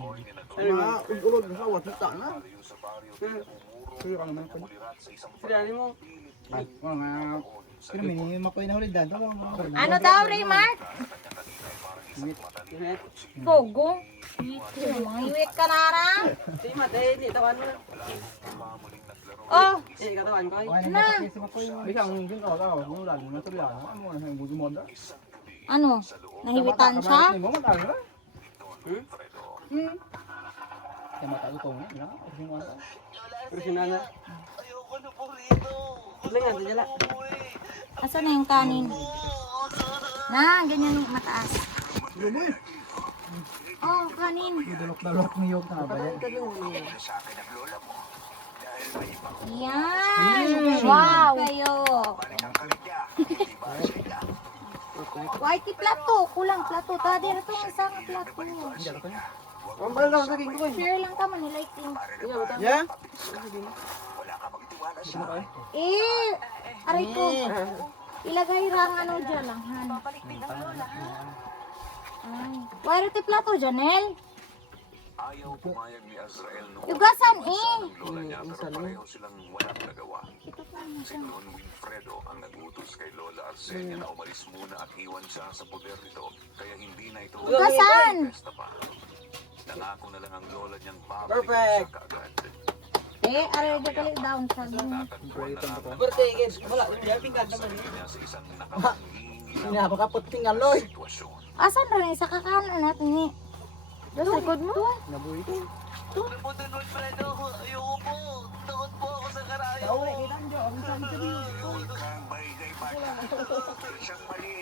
Ulod sa wata na. Kaya ka naman pala. Sirali mo. Ay, mga... Pero may makoy na ulit dito. Ano daw, Raymar? Pogo? Mga iwit ka na rin. Sige matay, dito ka na. Oh, Eh, katawan ko ay. na. Isang ginto daw, kung lalo na ito yan. Ano mo na yung buti mo da? Ano? Nahiwitan siya? Mo matalo na? Kaya matalo to nga. Personal na. Ilan nga, dala. Asan na yung kanin? Na, ganyan yung mataas. Oh, kanin. Dalok-dalok niyog na ba yan? Yan. Wow. Kayo. Whitey plato. Kulang plato. Tadi na itong isang plato. Ang bala lang sa king ko. Share lang ka man nilaiting. Yeah? Aray ko. Ilagay rang ano dyan lang. Ay. Whitey plato, Janelle. Ayaw pumayag ni Azrael noon. Yugasan Ang lola niya pero pareho silang walang nagawa. Ito pa na Si Don Winfredo ang nagutos kay Lola Arcenia na umalis muna at iwan siya sa poder nito. Kaya hindi na ito Yugasan. pesta pa. Nangako na lang ang lola niyang babalik Perfect. siya kaagad. aray gagali down sa doon. Natagpuan na namin Birthday again. Wala, hindi pinggan naman. sarili niya sa isang nakapangingilang Napakaputing aloy. sitwasyon. Asan na rin sa kakanan natin ni? Doon sa likod mo? Nabuhi ko.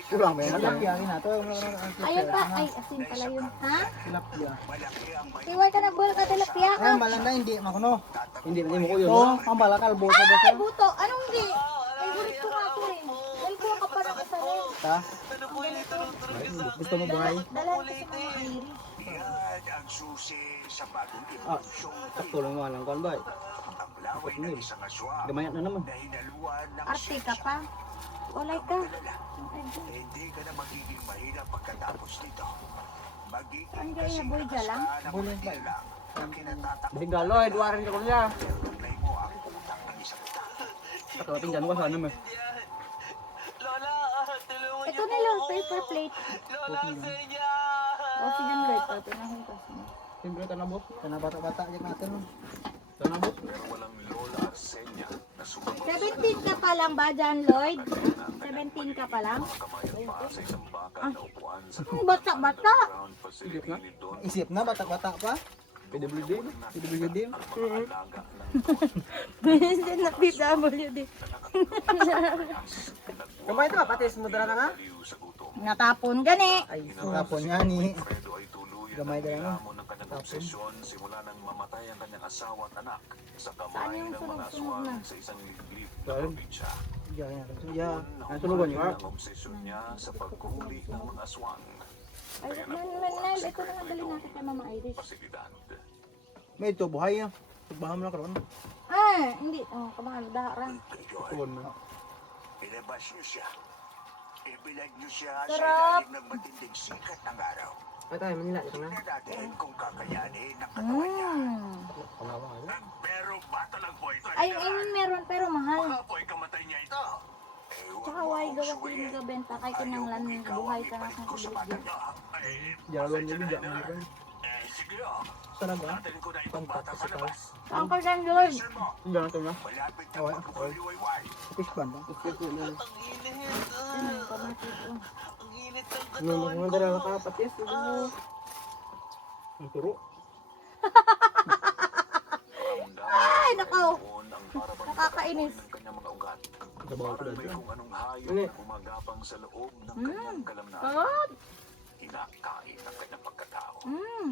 Kulang ba yan? Tilapia rin nato. Ayun pa. Ay, asin pala yun. Ha? Tilapia. Iwal ka nagbuhal ka tilapia ka. Ay, malanda hindi makuno. Hindi na mo ko yun. Oo, ang balakal buto ba Ay, siya? buto. Anong hindi? Ay, burito nga ito eh. Dahil ko ka pa ng isanin. Ta? Gusto mo buhay? Dalan kasi mga Irish. Yan ang susi sa bagong Ah, impulsyon. tulong mo lang kon ba? Ang laway ng isang aswang Gamayat na naman. na hinaluan ng Arte ka pa. Walay ka. Hindi ka na magiging mahirap pagkatapos nito. Magiging Ang gaya, boy, dyan lang. boy lang. Ang kinatatakot Hindi galoy, duwaran ko niya. tunay mo ang utang ng isang tao. Katawating dyan ko sana mo. Ito nila, paper plate. O, sige mo ito. Pinahugas mo. Siyempre tanabot. Tanabata-bata dyan natin. Tanabot. Pero walang Lola Arcenia na sumagot 17 ka pa lang ba, John Lloyd? 17 ka pa lang? kamayan pa sa isang bakal na upuan sa Ang bata-bata. ground facility ni Don. Isip na, bata-bata pa. PWD. PWD. Alaga ng Hindi na PWD. Kamay ito, patis mo dala na nga. liw sa gutom. Natapon gani. Ay, Tapon nga ni. Fredo ay tuluyan Gamay na ka na. nilamon ng kanyang obsesyon simula nang mamatay ang kanyang asawa at anak sa kamay yung ng mga sunod-sunod aswang na? sa isang liblib na Saan? probinsya. Diyan yan. Diyan. Noon, Natulugan niyo, ha? ang obsesyon niya sa pagkuhuli ng mga aswang. Ay, Nel, ito na nga dali natin kay Mama Irish. Pasilidad. May ito, buhay yan. Pagbaham lang karoon. Ah, hindi. Oh, kamahal, daharan. Ngayon, Tuon mo. ilabas niyo siya. Ibilag niyo siya sa Sarap. ilalim ng matinding sikat ng araw. ay tayo, Manila. Ito na. Tingnan natin kung kakayanin ng katawan niya. Pero bata lang po ito. Ay, meron, pero mahal. Baka po ikamatay niya ito. Tsaka why gawa ko yung gabenta kay kinanglan buhay ka na sa Sa bata biligyan. niya. Ay, Diyan niyo, diyan niyo. sige o. Talaga? Tatalin ko na itong bata sa labas. Uncle John Lloyd. Sir mo, Diyan ito na. malapit na Okay, magkukuliwayway. Fish band ba? Ano yung kamatis ko? Ano mo dala ka, patis. Ang turo. Ay, nakaw. Noon ang parabang Nakakainis. ng kanyang mga ugat. Dabaw ko Parang may dyan. kung anong hayop Ano? na gumagapang sa loob ng kanyang kalamnan. Sarap. Kinakain ang kanyang pagkatao.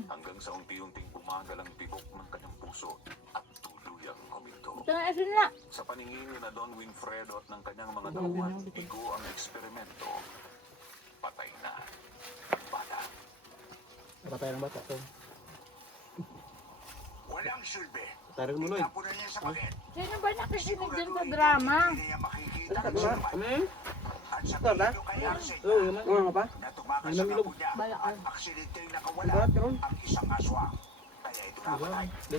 Hanggang sa unti-unting bumagal ang tibok ng kanyang puso at tuluyang huminto. Ito na asin na. Sa paningin ni na Don Winfredo at ng kanyang mga tauhan, bigo ang eksperimento. Patay na. Bata. Napatay ng bata to. Walang silbi. Tarik mo, Lloyd. Tapo na niya sa paket. Sino ba nakikinig dyan sa drama? Hindi niya makikita Ano ng ba? sinuman. Ano yun? At sa Ito na? pilo kay Arsen Oo, yun. Ano ka pa? na tumakas Ang sa lamilog. kapo niya Bala, at aksidenteng nakawala Balat yun. ang isang aswang. Doon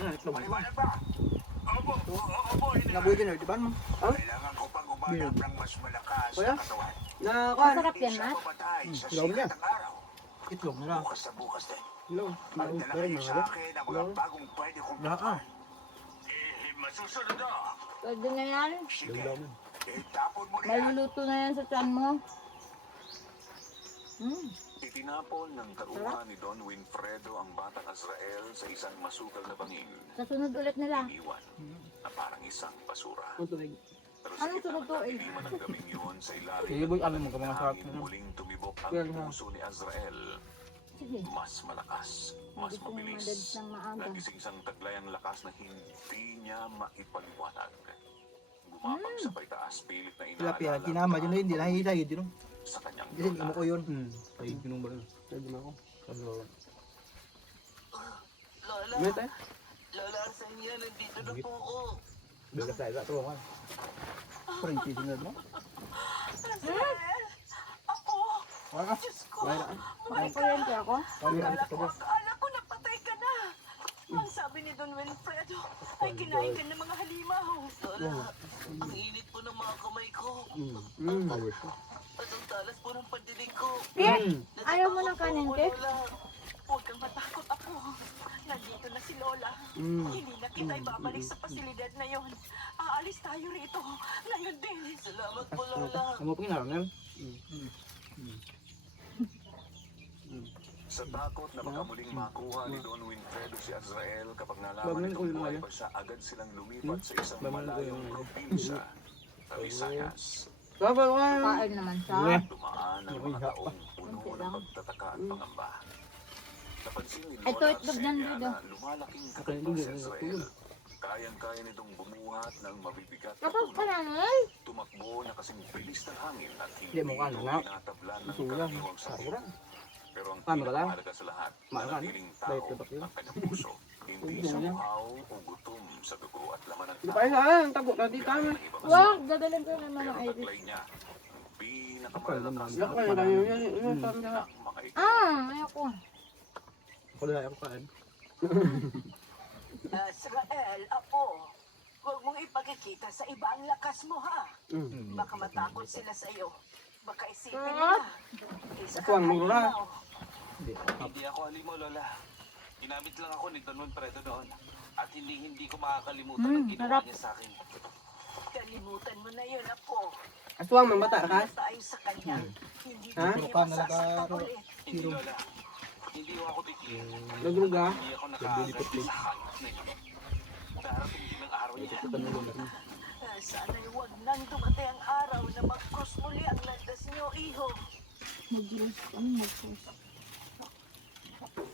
na, itlog. Maliwanag ba? Opo, opo, Nabuhay din, di ba mo? Ha? kailangan ko pang umanap ng mas malakas Kuya? na katawan. Na, kuhan. Masarap yan, Siya Matt. pumatay sa Ilaw niya. sikat ng araw. Itlog na lang. Bukas na bukas din. Ilaw. Magdala Pero kayo sa mahal. akin ang mga bagong pwede kong Lahat ah. masusunod na. Pwede na yan. Sige, Ilaw mo. itapon mo na yan. Maluluto na yan sa tiyan mo. Itinapon ng tauhan ni Don Winfredo ang batang Azrael sa isang masukal na bangin. Sa sunod ulit nila. Iniwan na parang isang basura. Ang tubig. Pero sa Anong gitna ng tunutuin? kadiliman ng gabing yun, sa ilalim Sige, boy, alam mo ka mga ng sarap hangin, na. muling tumibok ang Well, ha. puso ni Azrael. Sige. Mas malakas, mas Hindi ko mabilis. madeds ng maaga. Nagising siyang taglay ang lakas na hindi niya maipaliwanag. Gumapang sa paitaas, pilit na Tilapia, inaalala kinama yun na yun. Di nakikita yun. Di no? sa kanyang Kasi lola. imo ko yun. Ay, ginong ba yun? Pwede mo ako. Ano? Lola, Ano tayo? Lola, saan yan? Nandito na po ako. Dala sa ila. Tulungan. Parang titingnan mo. Rafael! Ako! Wala ka. Diyos ko! Wala ka. May kuryente ako. Akala ko napatay ka na. Ang sabi ni Don Wilfredo ay kinain ka ng mga halimaw. Lola, ang init po ng mga kamay ko. At ang talas po ng pandinig ko. Ayaw mo ng kanin, Te? Lola, huwag kang matakot ako. Nandito na si Lola. Mm. Hindi na kita ibabalik sa pasilidad na yon. Aalis tayo rito. Ngayon din. Salamat po, Lola. Amo pa kinarangal. Sa takot na makamuling makuha ni Don Winfredo si Azrael kapag Baman nalaman ko nitong yung buhay ano. pa siya, agad silang lumipat sa isang Baman ko malayong yung ano. probinsya sa Visayas. Babal ka. Kain naman siya. Dumaan ang mga taong puno Konti ng lang. pagtataka at pangamba. Napansin ni Ito, Lola itlog Arcelia nandun, na lumalaking kakaiba si Azrael. Kayang-kaya nitong bumuhat ng mabibigat na Kapag tulog. pananay. Tumakbo na kasing bilis ng hangin at hindi Hindi mo ito kano, nak. tinatablan ng Sulang. karaniwang sakit. Saura. Pero ang Paano ka lang? pinakamahalaga sa lahat, Mahal ka, no? nanatiling Bayad tao ka ba kayo? ang kanyang puso. Hindi Ulo siya niya. buhaw o gutom sa dugo at laman ng Di pa saan? Tago na di tayo. ng ibang Wag, dadalhin ko naman pero ng Iris. taglay niya, ang pinakamalakas Yak na yun. Yun, saan ka? ng mga ito. Ayoko. Ako na ako kain. Israel, apo. Huwag mong ipagkikita sa iba ang lakas mo, ha? Baka matakot sila sa iyo. Baka isipin nila. Isa Ito ang kang mura. halimaw. Hindi ako halimaw, Lola. Ginamit lang ako ni Don Wilfredo noon. At hindi ko makakalimutan ang ginawa sarap. niya sa akin. Kalimutan mo na yun, apo. Aswang, mamata ka? Ano tayo sa kanya? Hindi Ha? niya masasaktan ulit. Hindi, Lola. Hindi ako titigil. Nagulog ka? Hindi ako nakakaganti sa hayop na yun. Darating din ang araw niya. Sana'y huwag nang dumatay ang araw na mag-cross muli ang landas niyo, iho.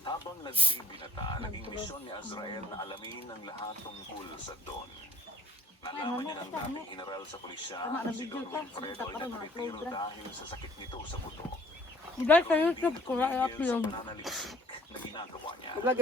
Habang nagbibinata, naging misyon ni Azrael na alamin ang lahat tungkol sa Don. Nalaman niya ng dating general sa pulisya na si Don Wilfredo ay nagretiro dahil sa sakit nito sa buto. Guys, sa Pero hindi YouTube ito ko na tumigil i-upload. sa pananaliksik na ginagawa niya. Vlogger